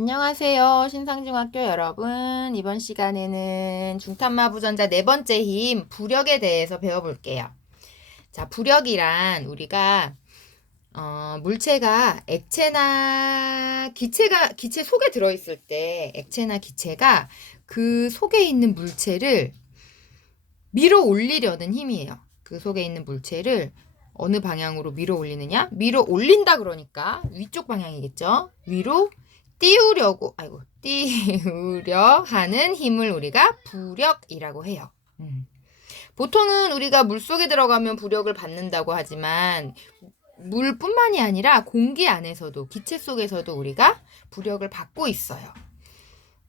안녕하세요. 신상중학교 여러분. 이번 시간에는 중탄마부전자 네 번째 힘, 부력에 대해서 배워볼게요. 자, 부력이란 우리가 물체가 액체나 기체 속에 들어있을 때 액체나 기체가 그 속에 있는 물체를 밀어 올리려는 힘이에요. 그 속에 있는 물체를 어느 방향으로 밀어 올리느냐? 밀어 올린다 그러니까 위쪽 방향이겠죠? 위로 띄우려 하는 힘을 우리가 부력이라고 해요. 보통은 우리가 물속에 들어가면 부력을 받는다고 하지만 물뿐만이 아니라 공기 안에서도 기체 속에서도 우리가 부력을 받고 있어요.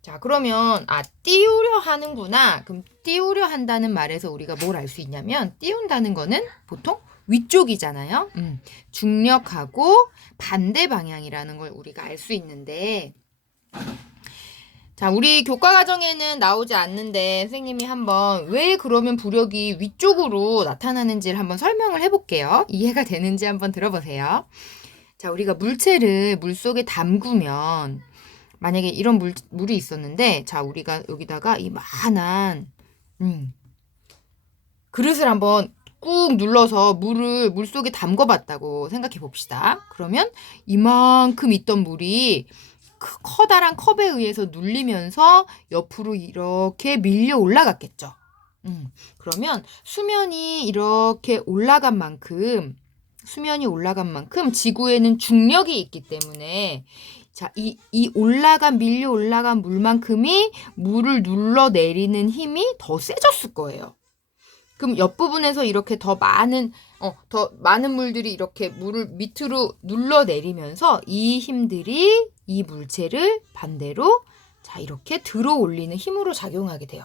자, 그러면 띄우려 하는구나. 그럼 띄우려 한다는 말에서 우리가 뭘 알 수 있냐면 띄운다는 거는 보통 위쪽이잖아요. 중력하고 반대 방향이라는 걸 우리가 알 수 있는데, 자, 우리 교과 과정에는 나오지 않는데 선생님이 한번 왜 그러면 부력이 위쪽으로 나타나는지를 한번 설명을 해볼게요. 이해가 되는지 한번 들어보세요. 자, 우리가 물체를 물속에 담그면 만약에 이런 물이 있었는데, 자, 우리가 여기다가 이 만한 그릇을 한번 꾹 눌러서 물을 물속에 담궈봤다고 생각해 봅시다. 그러면 이만큼 있던 물이 커다란 컵에 의해서 눌리면서 옆으로 이렇게 밀려 올라갔겠죠. 그러면 수면이 올라간 만큼 지구에는 중력이 있기 때문에, 자, 밀려 올라간 물만큼이 물을 눌러 내리는 힘이 더 세졌을 거예요. 그럼 옆부분에서 이렇게 더 많은 물들이 이렇게 물을 밑으로 눌러 내리면서 이 힘들이 이 물체를 반대로 이렇게 들어 올리는 힘으로 작용하게 돼요.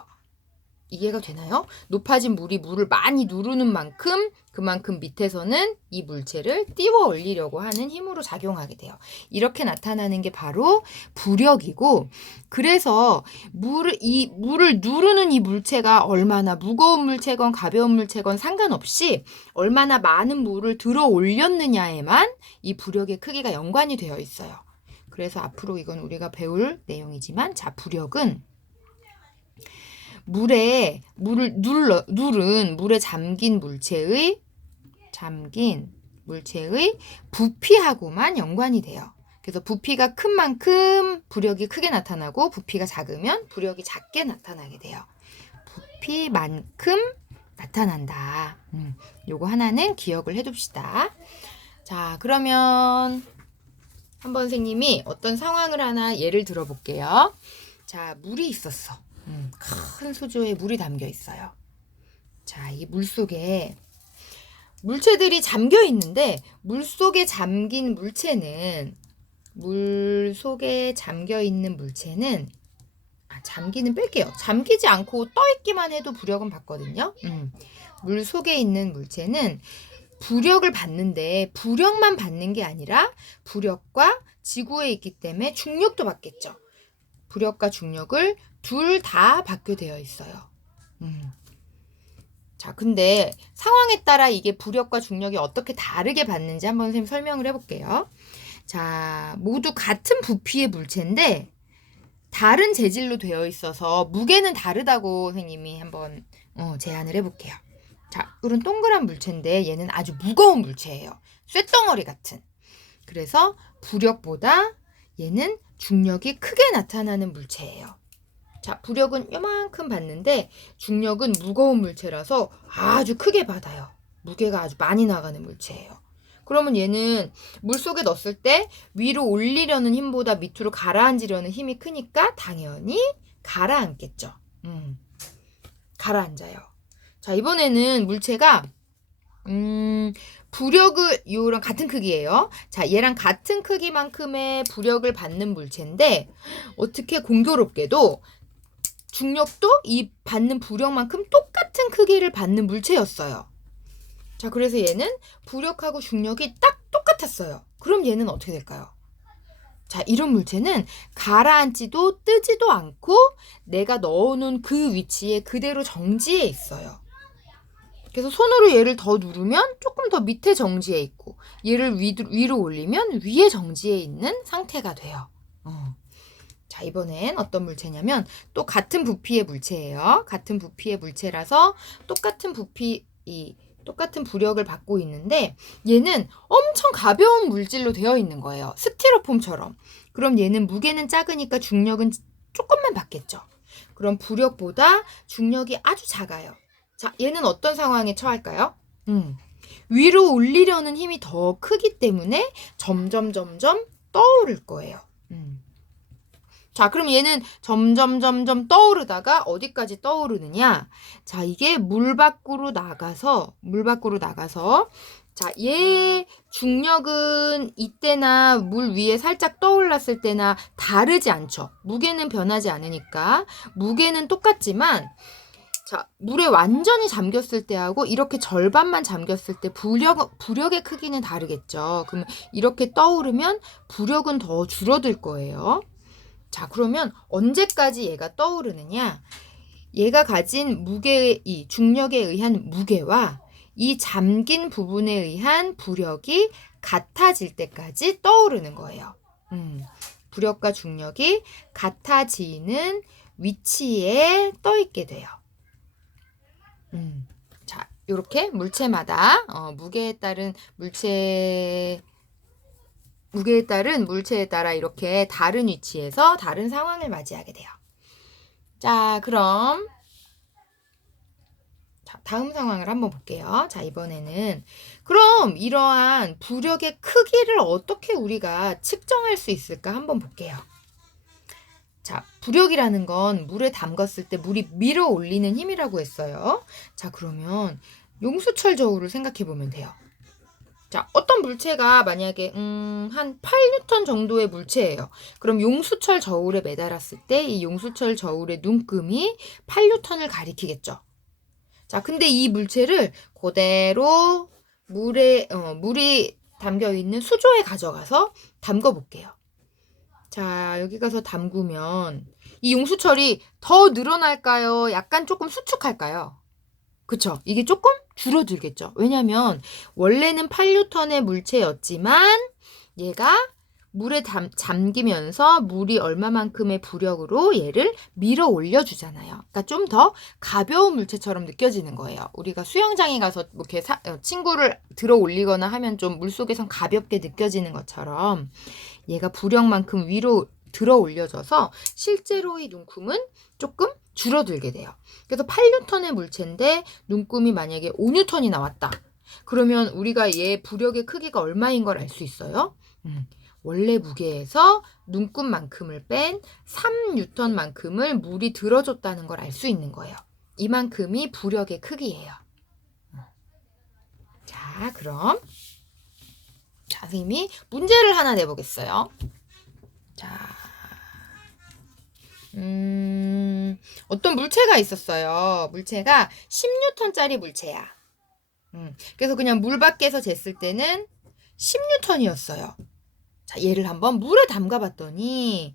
이해가 되나요? 높아진 물이 물을 많이 누르는 만큼 그만큼 밑에서는 이 물체를 띄워 올리려고 하는 힘으로 작용하게 돼요. 이렇게 나타나는 게 바로 부력이고, 그래서 물을 누르는 이 물체가 얼마나 무거운 물체건 가벼운 물체건 상관없이 얼마나 많은 물을 들어 올렸느냐에만 이 부력의 크기가 연관이 되어 있어요. 그래서 앞으로 이건 우리가 배울 내용이지만, 자, 부력은 물을 누른 물에 잠긴 물체의 부피하고만 연관이 돼요. 그래서 부피가 큰 만큼 부력이 크게 나타나고 부피가 작으면 부력이 작게 나타나게 돼요. 부피만큼 나타난다. 요거 하나는 기억을 해둡시다. 자, 그러면 한번 선생님이 어떤 상황을 하나 예를 들어볼게요. 자, 물이 있었어. 큰 수조에 물이 담겨 있어요. 자, 이 물 속에 물체들이 잠겨 있는데, 물 속에 잠겨 있는 물체는 잠기는 뺄게요. 잠기지 않고 떠 있기만 해도 부력은 받거든요. 물 속에 있는 물체는 부력을 받는데, 부력만 받는 게 아니라 부력과 지구에 있기 때문에 중력도 받겠죠. 부력과 중력을 둘 다 받게 되어 있어요. 자, 근데 상황에 따라 이게 부력과 중력이 어떻게 다르게 받는지 한번 선생님 설명을 해볼게요. 자, 모두 같은 부피의 물체인데 다른 재질로 되어 있어서 무게는 다르다고 선생님이 한번 제안을 해볼게요. 자, 이런 동그란 물체인데 얘는 아주 무거운 물체예요. 쇳덩어리 같은. 그래서 부력보다 얘는 중력이 크게 나타나는 물체예요. 자, 부력은 요만큼 받는데 중력은 무거운 물체라서 아주 크게 받아요. 무게가 아주 많이 나가는 물체예요. 그러면 얘는 물속에 넣었을 때 위로 올리려는 힘보다 밑으로 가라앉으려는 힘이 크니까 당연히 가라앉겠죠. 가라앉아요. 자, 이번에는 물체가 부력을 요랑 같은 크기예요. 자, 얘랑 같은 크기만큼의 부력을 받는 물체인데 어떻게 공교롭게도 중력도 이 받는 부력만큼 똑같은 크기를 받는 물체였어요. 자, 그래서 얘는 부력하고 중력이 딱 똑같았어요. 그럼 얘는 어떻게 될까요? 자, 이런 물체는 가라앉지도 뜨지도 않고 내가 넣어놓은 그 위치에 그대로 정지해 있어요. 그래서 손으로 얘를 더 누르면 조금 더 밑에 정지해 있고, 얘를 위로 올리면 위에 정지해 있는 상태가 돼요. 자, 이번엔 어떤 물체냐면 또 같은 부피의 물체예요. 같은 부피의 물체라서 똑같은 부력을 받고 있는데 얘는 엄청 가벼운 물질로 되어 있는 거예요. 스티로폼처럼. 그럼 얘는 무게는 작으니까 중력은 조금만 받겠죠. 그럼 부력보다 중력이 아주 작아요. 자, 얘는 어떤 상황에 처할까요? 위로 올리려는 힘이 더 크기 때문에 점점 떠오를 거예요. 자, 그럼 얘는 점점 떠오르다가 어디까지 떠오르느냐? 자, 이게 물 밖으로 나가서, 자, 얘 중력은 이때나 물 위에 살짝 떠올랐을 때나 다르지 않죠. 무게는 변하지 않으니까. 무게는 똑같지만, 자, 물에 완전히 잠겼을 때하고 이렇게 절반만 잠겼을 때 부력의 크기는 다르겠죠. 그럼 이렇게 떠오르면 부력은 더 줄어들 거예요. 자, 그러면 언제까지 얘가 떠오르느냐? 얘가 가진 이 중력에 의한 무게와 이 잠긴 부분에 의한 부력이 같아질 때까지 떠오르는 거예요. 부력과 중력이 같아지는 위치에 떠 있게 돼요. 자, 이렇게 물체마다 무게에 따른 물체에 따라 이렇게 다른 위치에서 다른 상황을 맞이하게 돼요. 자, 그럼 다음 상황을 한번 볼게요. 자, 이번에는 그럼 이러한 부력의 크기를 어떻게 우리가 측정할 수 있을까 한번 볼게요. 자, 부력이라는 건 물에 담갔을 때 물이 밀어 올리는 힘이라고 했어요. 자, 그러면 용수철 저울을 생각해 보면 돼요. 자, 어떤 물체가 만약에 한 8N 정도의 물체예요. 그럼 용수철 저울에 매달았을 때 이 용수철 저울의 눈금이 8N을 가리키겠죠. 자, 근데 이 물체를 그대로 물이 담겨 있는 수조에 가져가서 담궈 볼게요. 자, 여기 가서 담그면 이 용수철이 더 늘어날까요? 약간 조금 수축할까요? 그쵸? 이게 조금 줄어들겠죠. 왜냐면 원래는 8N의 물체였지만 얘가 물에 잠기면서 물이 얼마만큼의 부력으로 얘를 밀어 올려주잖아요. 그러니까 좀 더 가벼운 물체처럼 느껴지는 거예요. 우리가 수영장에 가서 뭐 이렇게 친구를 들어 올리거나 하면 좀 물속에선 가볍게 느껴지는 것처럼 얘가 부력만큼 위로 들어 올려져서 실제로 이 눈금은 조금 줄어들게 돼요. 그래서 8N의 물체인데 눈금이 만약에 5N이 나왔다. 그러면 우리가 얘 부력의 크기가 얼마인 걸 알 수 있어요? 원래 무게에서 눈금만큼을 뺀 3N만큼을 물이 들어줬다는 걸 알 수 있는 거예요. 이만큼이 부력의 크기예요. 자, 그럼 선생님이 문제를 하나 내보겠어요. 자, 어떤 물체가 있었어요. 물체가 10N짜리 물체야. 그래서 그냥 물 밖에서 쟀을 때는 10N이었어요. 자, 얘를 한번 물에 담갔더니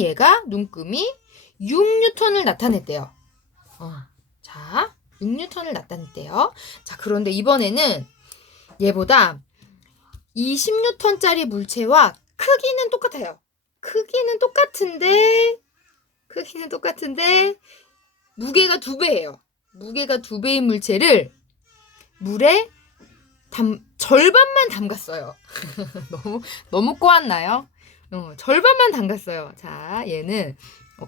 얘가 눈금이 6N을 나타냈대요. 자, 6N을 나타냈대요. 자, 그런데 이번에는 얘보다 이 10N짜리 물체와 크기는 똑같아요. 크기는 똑같은데 무게가 2배예요. 무게가 2배인 물체를 물에 절반만 담갔어요. 너무 꼬았나요? 절반만 담갔어요. 자, 얘는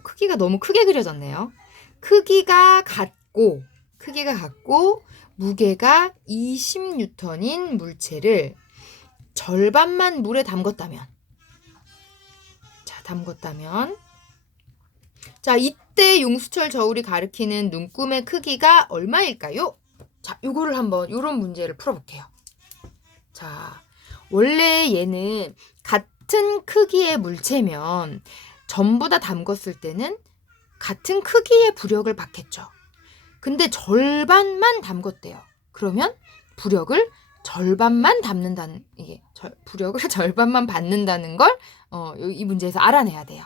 크기가 너무 크게 그려졌네요. 크기가 같고 무게가 20N인 물체를 절반만 물에 담궜다면 자, 이때 용수철 저울이 가리키는 눈금의 크기가 얼마일까요? 자, 요런 문제를 풀어볼게요. 자, 원래 얘는 같은 크기의 물체면 전부 다 담궜을 때는 같은 크기의 부력을 받겠죠. 근데 절반만 담궜대요. 그러면 부력을 절반만 받는다는 걸 이 문제에서 알아내야 돼요.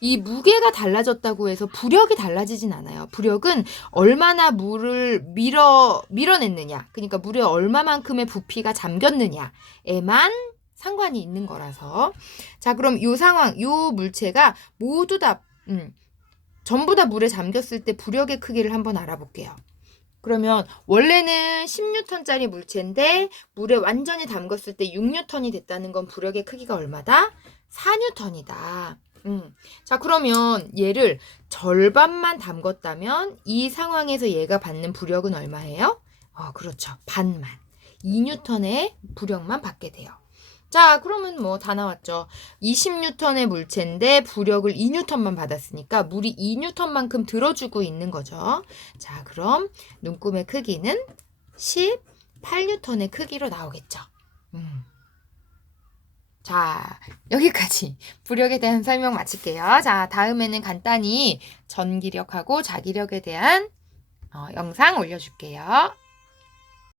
이 무게가 달라졌다고 해서 부력이 달라지진 않아요. 부력은 얼마나 물을 밀어냈느냐, 그러니까 물에 얼마만큼의 부피가 잠겼느냐에만 상관이 있는 거라서. 자, 그럼 요 상황, 요 물체가 모두 다 전부 다 물에 잠겼을 때 부력의 크기를 한번 알아볼게요. 그러면 원래는 10N짜리 물체인데 물에 완전히 담갔을 때 6N이 됐다는 건 부력의 크기가 얼마다? 4N이다. 자, 그러면 얘를 절반만 담궜다면 이 상황에서 얘가 받는 부력은 얼마예요? 그렇죠. 반만. 2N의 부력만 받게 돼요. 자, 그러면 뭐 다 나왔죠. 20N의 물체인데 부력을 2N만 받았으니까 물이 2N만큼 들어주고 있는 거죠. 자, 그럼 눈금의 크기는 18N의 크기로 나오겠죠. 자, 여기까지 부력에 대한 설명 마칠게요. 자, 다음에는 간단히 전기력하고 자기력에 대한 영상 올려줄게요.